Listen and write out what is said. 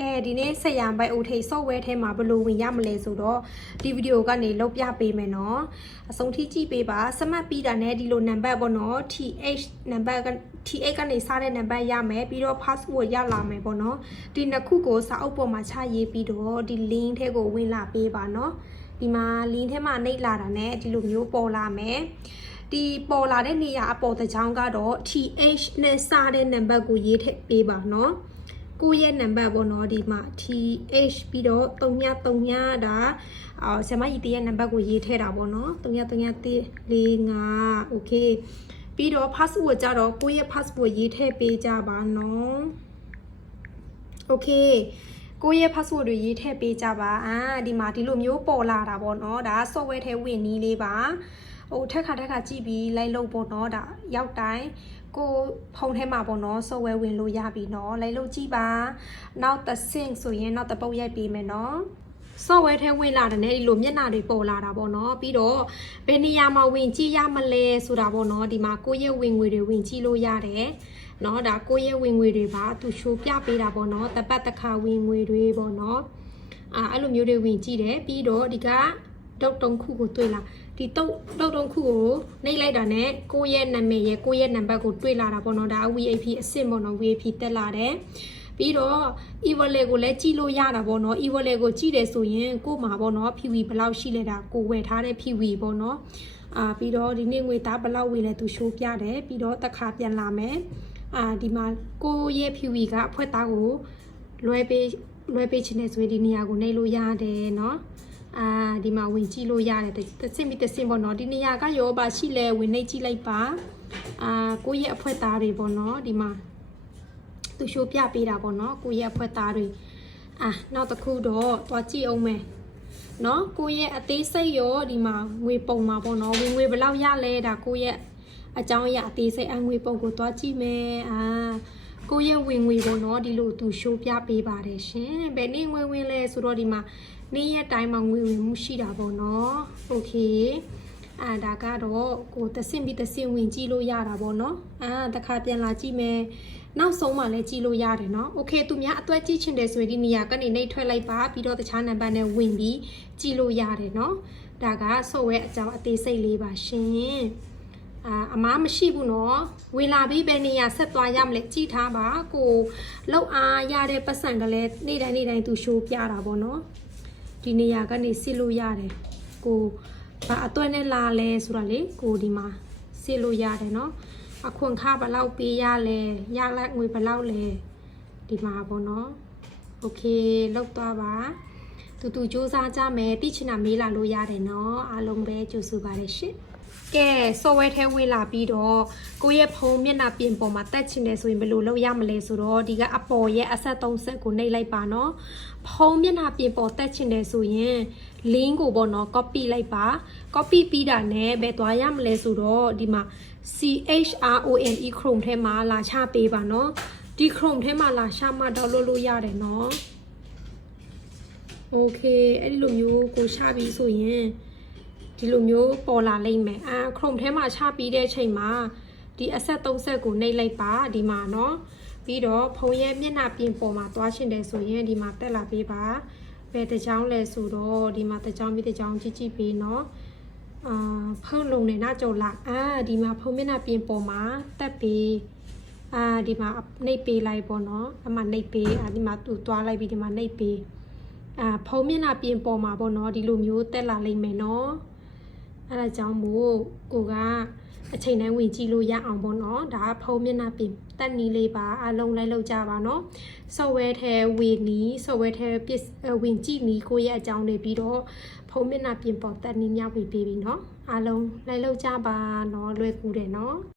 ကဲဒီနေ့ဆက်ရံပိုက်အိုထိတ် software ထဲမှာဘယ်လိုဝင်ရမလဲဆိုတော့ဒီဗီဒီယိုကနေလုပ်ပြပေးမယ်နော်အဆုံးထိကြည့်ပေးပါစမှတ်ပြီးတာနဲ့ဒီလိုနံပါတ်ပေါ့နော် TH နံပါတ် TH ကနေစတဲ့နံပါတ်ရမယ်ပြီးတော့ password ရလာမယ်ပေါ့နော်ဒီနှစ်ခုကိုစာအုပ်ပေါ်မှာချရေးပြီးတော့ဒီ link ထဲကိုဝင်လာပေးပါနော်ဒီမှာ link ထဲမှာနှိပ်လာတာနဲ့ဒီလိုမျိုးပေါ်လာမယ်ဒီပေါ်လာတဲ့နေရာအပေါ်တစ်ချောင်းကတော့ TH နဲ့စတဲ့နံပါတ်ကိုရေးထည့်ပေးပါနော်ကိုရဲ့နံပါတ်ပေါ့နော်ဒီမှာ TH ပြီးတော့333ဒါဆရာမကြီးတရဲ့နံပါတ်ကိုရေးထည့်တာပေါ့နော်33345 okay ပြီးတော့ password ကြတော့ကိုရဲ့ password ရေးထည့်ပေးကြပါနော် okay ကိုရဲ့ password တွေရေးထည့်ပေးကြပါဒီမှာဒီလိုမျိုးပေါ်လာတာပေါ့နော်ဒါ software ထဲဝင်နည်းလေးပါဟိုထက်ခါကြည့်ပြီးလိုက်လို့ပေါ့နော်ဒါရောက်တိုင်းကိုဖုန်းထဲမှာပေါ့နော် software ဝင်လို့ရပြီနော်လိုက်လို့ကြည့်ပါနောက်တစ်ဆင့်ဆိုရင်နောက်တစ်ပုတ်ရိုက်ပေးမယ်နော် software ထဲဝင်လာတဲ့ဒီလိုမျက်နှာတွေပေါ်လာတာပေါ့နော်ပြီးတော့ဘယ်နေရာမှာဝင်ကြည့်ရမလဲဆိုတာပေါ့နော်ဒီမှာကိုရဲ့ဝင်ငွေတွေဝင်ကြည့်လို့ရတယ်နော်ဒါကိုရဲ့ဝင်ငွေတွေပါသူရှိုးပြပေးတာပေါ့နော်တပတ်တစ်ခါဝင်ငွေတွေပေါ့နော်အဲ့လိုမျိုးတွေဝင်ကြည့်တယ်ပြီးတော့ဒီကတုတ်တုံခုကိုတွေ့လာဒီတုတ်တုံခုကိုနှိပ်လိုက်တာနဲ့ကိုရဲ့နာမည်ရဲ့ကိုရဲ့နံပါတ်ကိုတွေ့လာတာပေါ့နော်ဒါ VIP အဆင့်ပေါ့နော် VIP တက်လာတယ်ပြီးတော့ e-wallet ကိုလည်းကြည့်လို့ရတာပေါ့နော် e-wallet ကိုကြည့်တယ်ဆိုရင်ကို့မှာပေါ့နော် PV ဘယ်လောက်ရှိလဲဒါကိုဝယ်ထားတဲ့ PV ပေါ့နော်ပြီးတော့ဒီနေ့ငွေသားဘယ်လောက်ဝယ်လဲသူရှိုးပြတယ်ပြီးတော့တစ်ခါပြန်လာမယ်ဒီမှာကိုရဲ့ PV ကအဖွက်သားကိုလွှဲပေးချင်တယ်ဆိုရင်ဒီနေရာကိုနှိပ်လို့ရတယ်နော်ဒီမှာဝင်ကြည့်လို့ရတယ်တစ်စင်ပေါ့နော်ဒီနေရာကရောပါရှိလဲဝင်နှိပ်ကြည့်လိုက်ပါကိုရဲ့အဖွက်သားတွေပေါ့နော်ဒီမှာသူရှိုးပြပေးတာပေါ့နော်ကိုရဲ့အဖွက်သားတွေနောက်တစ်ခုတော့သွားကြည့်အောင်မယ်နော်ကိုရဲ့အသေးစိတ်ရောဒီမှာငွေပုံမှာပေါ့နော်ဝင်ငွေဘယ်လောက်ရလဲဒါကိုရဲ့အကြောင်းအရာအသေးစိတ်ငွေပုံကိုသွားကြည့်မယ်ကိုရဲ့ဝင်ငွေပေါ့နော်ဒီလိုသူရှိုးပြပေးပါတယ်ရှင်ဘယ်နေ့ငွေဝင်လဲဆိုတော့ဒီမှာနေ့ရက်တိုင်းမှာငွေဝင်မှုရှိတာပေါ့နော်โอเคဒါကတော့ကိုတဆင့်ပြီးတဆင့်ဝင်ကြည့်လို့ရတာပေါ့နော်တခါပြန်လာကြည့်မယ်နောက်ဆုံးမှလည်းကြည့်လို့ရတယ်နော်โอเคသူများအတွက်ကြည့်ချင်တယ်ဆိုရင်ဒီနေရာကနေနှိပ်ထွက်လိုက်ပါပြီးတော့တခြားနံပါတ်နဲ့ဝင်ပြီးကြည့်လို့ရတယ်နော်ဒါက software အကြောင်းအသေးစိတ်လေးပါရှင်အမားမရှိဘူးနော်ဝင်လာပြီးပဲနေရာဆက်သွားရမလဲကြည့်ထားပါကိုလောက်အားရတဲ့ပတ်စံကလေးနေ့တိုင်းသူရှိုးပြတာပေါ့နော်ဒီနေရာကနေစစ်လို့ရတယ်ကိုဘာအသွဲနဲ့လာလဲဆိုတာလေကိုဒီမှာစစ်လို့ရတယ်နော်အခွန်ခဘယ်လောက်ပေးရလဲရလိုက်ငွေဘယ်လောက်လဲဒီမှာပေါ့နော်โอเคလောက်သွားပါတူစူးစမ်းကြမယ်သိချင်တာမေးလာလို့ရတယ်နော်အားလုံးပဲကြိုဆိုပါတယ်ရှင့်ကဲ software ထဲဝင်လာပြီးတော့ကိုရဲ့ဖုန်းမျက်နှာပြင်ပေါ်မှာတက်ချင်တယ်ဆိုရင်ဘယ်လိုလုပ်ရမလဲဆိုတော့ဒီကအပေါ်ရဲ့အဆက်3ဆက်ကိုနှိပ်လိုက်ပါနော်ဖုန်းမျက်နှာပြင်ပေါ်တက်ချင်တယ်ဆိုရင် link ကိုပေါ့နော် copy လိုက်ပါ copy ပြီးတာနဲ့ဘယ်သွားရမလဲဆိုတော့ဒီမှာ CHROME Chrome ထဲမှာလာချပေးပါနော်ဒီ Chrome ထဲမှာလာချမှ download လို့ရတယ်နော်โอเคအဲ့ဒီလိုမျိုးကိုချပြီးဆိုရင်ဒီလိုမျိုးပေါ်လာလိမ့်မယ်Chrome ထဲမှာချပြီးတဲ့အချိန်မှာဒီအဆက်3ဆက်ကိုနှိပ်လိုက်ပါဒီမှာเนาะပြီးတော့ဖုန်းရဲ့မျက်နှာပြင်ပေါ်မှာသွားရှင်တယ်ဆိုရင်ဒီမှာတက်လာပေးပါဘယ်တစ်ချောင်းလဲဆိုတော့ဒီမှာတစ်ချောင်းပြီးတစ်ချောင်းကြည့်ပေးเนาะဖုန်းလုံးနဲ့နောက်ကြော်လာဒီမှာဖုန်းမျက်နှာပြင်ပေါ်မှာတက်ပေးဒီမှာနှိပ်ပေးလိုက်ပေါ့เนาะအမှနှိပ်ပေးဒီမှာသူသွားလိုက်ပြီးဒီမှာနှိပ်ပေးဖုန်းမျက်နှာပြင်ပေါ်မှာပေါ့เนาะဒီလိုမျိုးတက်လာလိမ့်မယ်เนาะအဲ့ဒါကြောင့်မို့ကိုကအချိန်တိုင်းဝင်ကြည့်လို့ရအောင်ပေါ့နော်ဒါဖုန်းမျက်နှာပြင်တက်နီးလေးပါအလုံးလိုက်လောက်ကြပါနော် software ထဲဝင်နီး software ထဲဝင်ကြည့်နီးကိုရဲ့အကြောင်းတွေပြီးတော့ဖုန်းမျက်နှာပြင်ပေါ်တက်နီးမြောက်ပြီးပြီနော်အလုံးလိုက်လောက်ကြပါနော်လွယ်ကူတယ်နော်